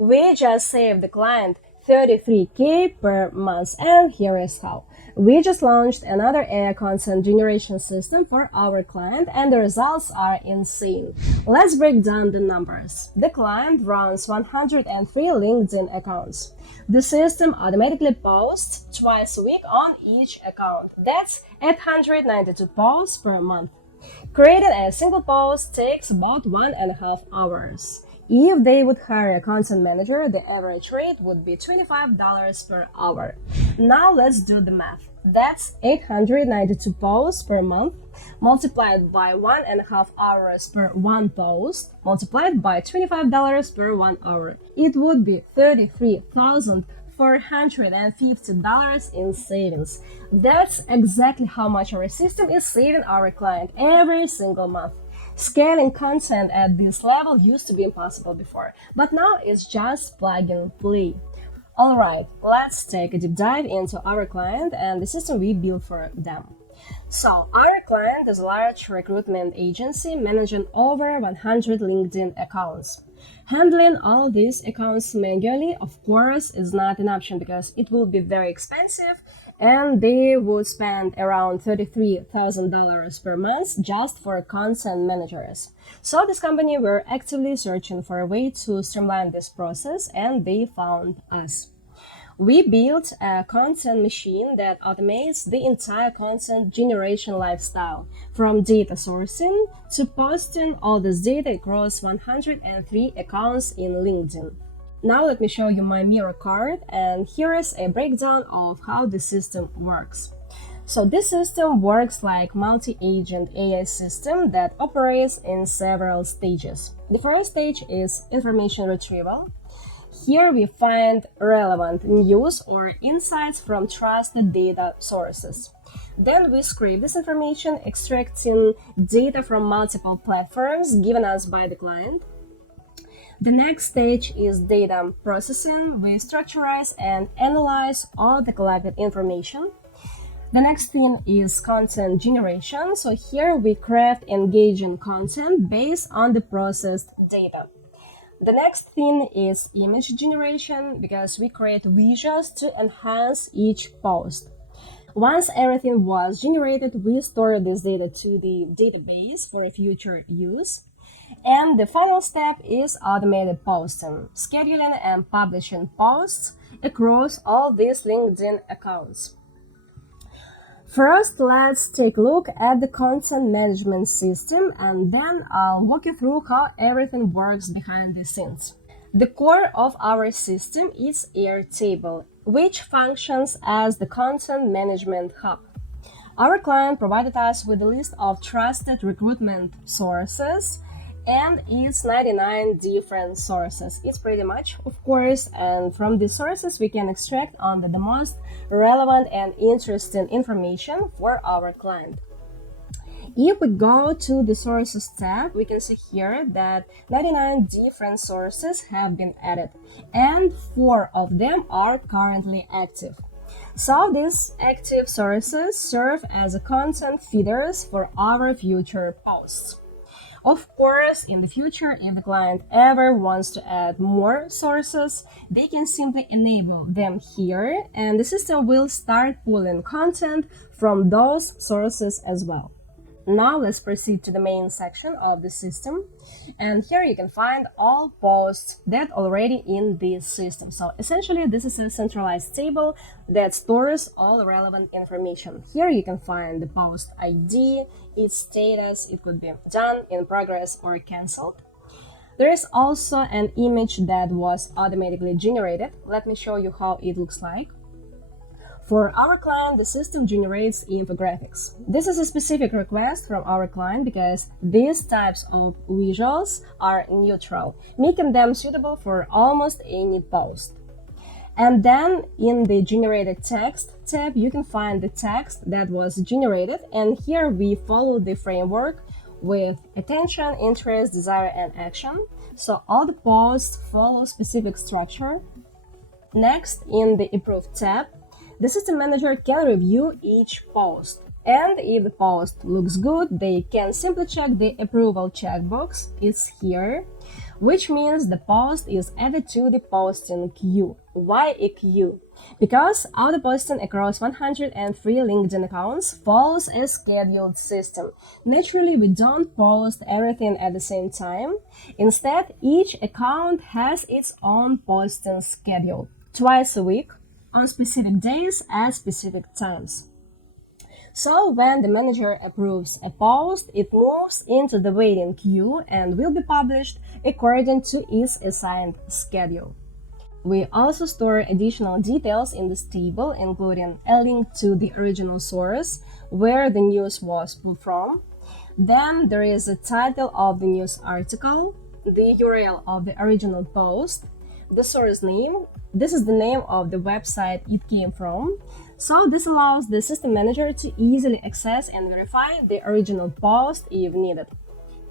We just saved the client 33K per month, and here is how. We just launched another AI content generation system for our client, and the results are insane. Let's break down the numbers. The client runs 103 LinkedIn accounts. The system automatically posts twice a week on each account. That's 892 posts per month. Creating a single post takes about 1.5 hours. If they would hire a content manager, the average rate would be $25 per hour. Now let's do the math. That's 892 posts per month multiplied by 1.5 hours per one post multiplied by $25 per 1 hour. It would be $33,450 in savings. That's exactly how much our system is saving our client every single month. Scaling content at this level used to be impossible before, but now it's just plug and play. Alright, let's take a deep dive into our client and the system we built for them. So, our client is a large recruitment agency managing over 100 LinkedIn accounts. Handling all these accounts manually, of course, is not an option because it will be very expensive and they would spend around $33,000 per month just for content managers. So this company were actively searching for a way to streamline this process and they found us. We built a content machine that automates the entire content generation lifestyle, from data sourcing to posting all this data across 103 accounts in LinkedIn. Now let me show you my mirror card, and here is a breakdown of how the system works. So this system works like multi-agent AI system that operates in several stages. The first stage is information retrieval. Here we find relevant news or insights from trusted data sources. Then we scrape this information, extracting data from multiple platforms given us by the client. The next stage is data processing. We structurize and analyze all the collected information. The next thing is content generation. So here we craft engaging content based on the processed data. The next thing is image generation because we create visuals to enhance each post. Once everything was generated, we store this data to the database for future use. And the final step is automated posting, scheduling and publishing posts across all these LinkedIn accounts. First, let's take a look at the content management system and then I'll walk you through how everything works behind the scenes. The core of our system is Airtable, which functions as the content management hub. Our client provided us with a list of trusted recruitment sources and it's 99 different sources. It's pretty much, of course, and from these sources we can extract on the most relevant and interesting information for our client. If we go to the sources tab, we can see here that 99 different sources have been added and 4 of them are currently active. So these active sources serve as content feeders for our future posts. Of course, in the future, if the client ever wants to add more sources, they can simply enable them here and the system will start pulling content from those sources as well. Now let's proceed to the main section of the system, and here you can find all posts that already in this system. So essentially this is a centralized table that stores all relevant information. Here you can find the post ID, its status, it could be done, in progress or cancelled. There is also an image that was automatically generated. Let me show you how it looks like. For our client, the system generates infographics. This is a specific request from our client because these types of visuals are neutral, making them suitable for almost any post. And then in the generated text tab, you can find the text that was generated, and here we follow the framework with attention, interest, desire, and action. So all the posts follow specific structure. Next, in the Approve tab, the system manager can review each post, and if the post looks good, they can simply check the approval checkbox. It's here. which means the post is added to the posting queue. Why a queue? Because auto-posting across 103 LinkedIn accounts follows a scheduled system. Naturally, we don't post everything at the same time. Instead, each account has its own posting schedule, twice a week, on specific days at specific times. So when the manager approves a post, it moves into the waiting queue and will be published according to its assigned schedule. We also store additional details in this table, including a link to the original source where the news was pulled from. Then there is a title of the news article, the URL of the original post, the source name. This is the name of the website it came from. So this allows the system manager to easily access and verify the original post if needed.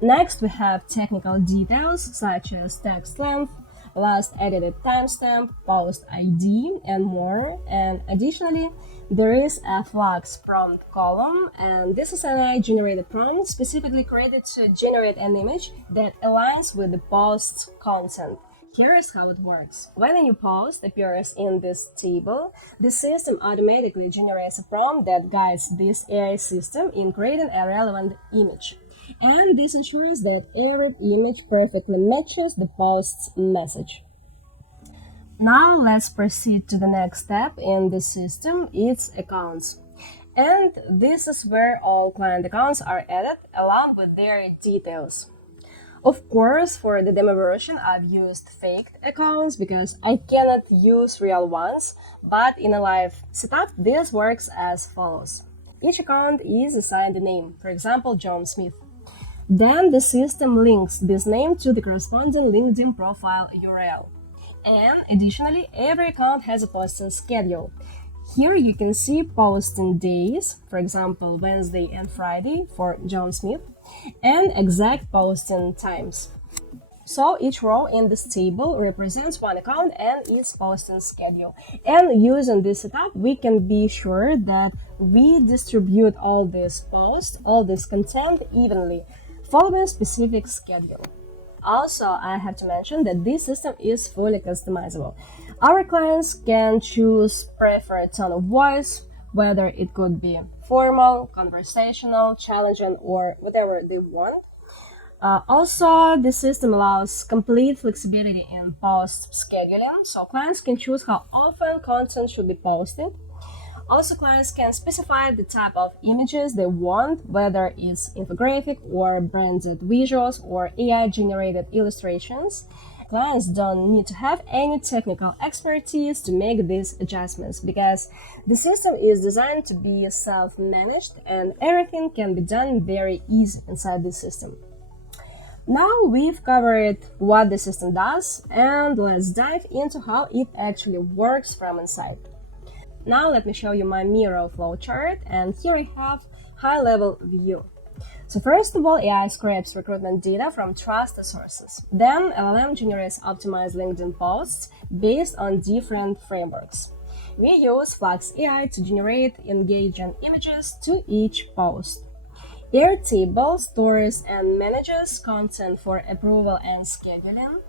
Next, we have technical details such as text length, last edited timestamp, post ID, and more. And additionally, there is a Flux prompt column, and this is an AI generated prompt specifically created to generate an image that aligns with the post's content. Here is how it works. When a new post appears in this table, the system automatically generates a prompt that guides this AI system in creating a relevant image. And this ensures that every image perfectly matches the post's message. Now let's proceed to the next step in the system, it's accounts. And this is where all client accounts are added along with their details. Of course, for the demo version, I've used faked accounts because I cannot use real ones, but in a live setup, this works as follows. Each account is assigned a name, for example, John Smith. Then the system links this name to the corresponding LinkedIn profile URL. And additionally, every account has a posting schedule. Here you can see posting days, for example, Wednesday and Friday for John Smith, and exact posting times. So each row in this table represents one account and its posting schedule. And using this setup, we can be sure that we distribute all this post, all this content evenly, following a specific schedule. Also, I have to mention that this system is fully customizable. Our clients can choose preferred tone of voice, whether it could be formal, conversational, challenging, or whatever they want. Also, the system allows complete flexibility in post scheduling, so clients can choose how often content should be posted. Also, clients can specify the type of images they want, whether it's infographic or branded visuals or AI-generated illustrations. Clients don't need to have any technical expertise to make these adjustments because the system is designed to be self-managed and everything can be done very easy inside the system. Now we've covered what the system does, and let's dive into how it actually works from inside. Now let me show you my Miro flowchart, and here we have high-level view. So first of all, AI scrapes recruitment data from trusted sources. Then LLM generates optimized LinkedIn posts based on different frameworks. We use Flux AI to generate engaging images to each post. Airtable stores and manages content for approval and scheduling.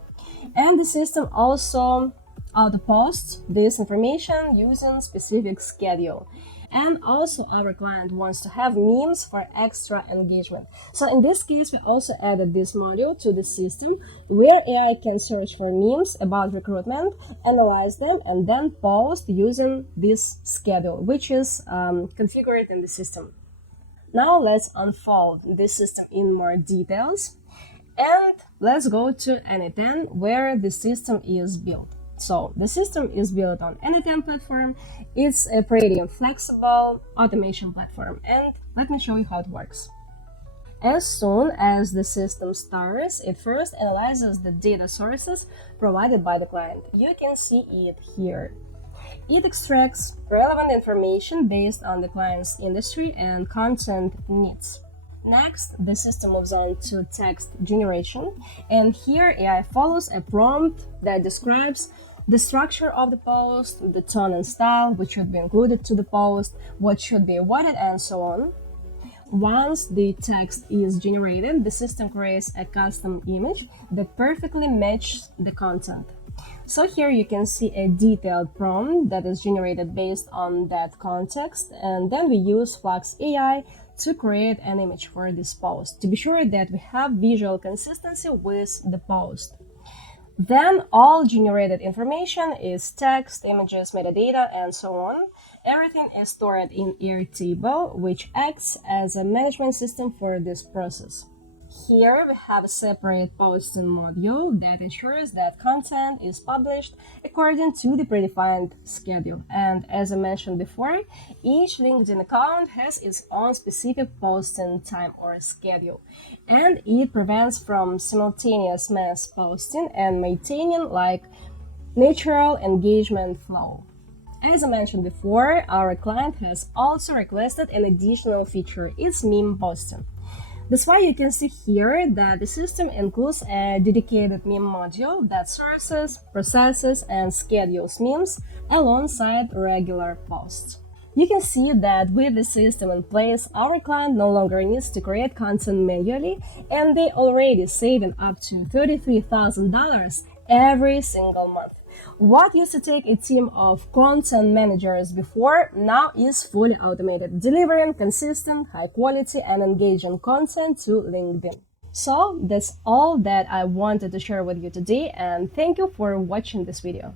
And the system also auto-posts this information using specific schedule. And also our client wants to have memes for extra engagement. So in this case, we also added this module to the system where AI can search for memes about recruitment, analyze them, and then post using this schedule, which is configured in the system. Now let's unfold this system in more details. And let's go to N10 where the system is built. So the system is built on N10 platform. It's a pretty flexible automation platform. And let me show you how it works. As soon as the system starts, it first analyzes the data sources provided by the client. You can see it here. It extracts relevant information based on the client's industry and content needs. Next, the system moves on to text generation, and here AI follows a prompt that describes the structure of the post, the tone and style which should be included to the post, what should be avoided, and so on. Once the text is generated, the system creates a custom image that perfectly matches the content. So here you can see a detailed prompt that is generated based on that context, and then we use Flux AI to create an image for this post to be sure that we have visual consistency with the post. Then all generated information is text, images, metadata, and so on. Everything is stored in Airtable, which acts as a management system for this process. Here we have a separate posting module that ensures that content is published according to the predefined schedule. And as I mentioned before, each LinkedIn account has its own specific posting time or schedule, and it prevents from simultaneous mass posting and maintaining like natural engagement flow. As I mentioned before, our client has also requested an additional feature, it's meme posting. That's why you can see here that the system includes a dedicated meme module that sources, processes, and schedules memes alongside regular posts. You can see that with the system in place, our client no longer needs to create content manually, and they already saving up to $33,000 every single month. What used to take a team of content managers before now is fully automated, delivering consistent, high quality, and engaging content to LinkedIn. So that's all that I wanted to share with you today, and thank you for watching this video.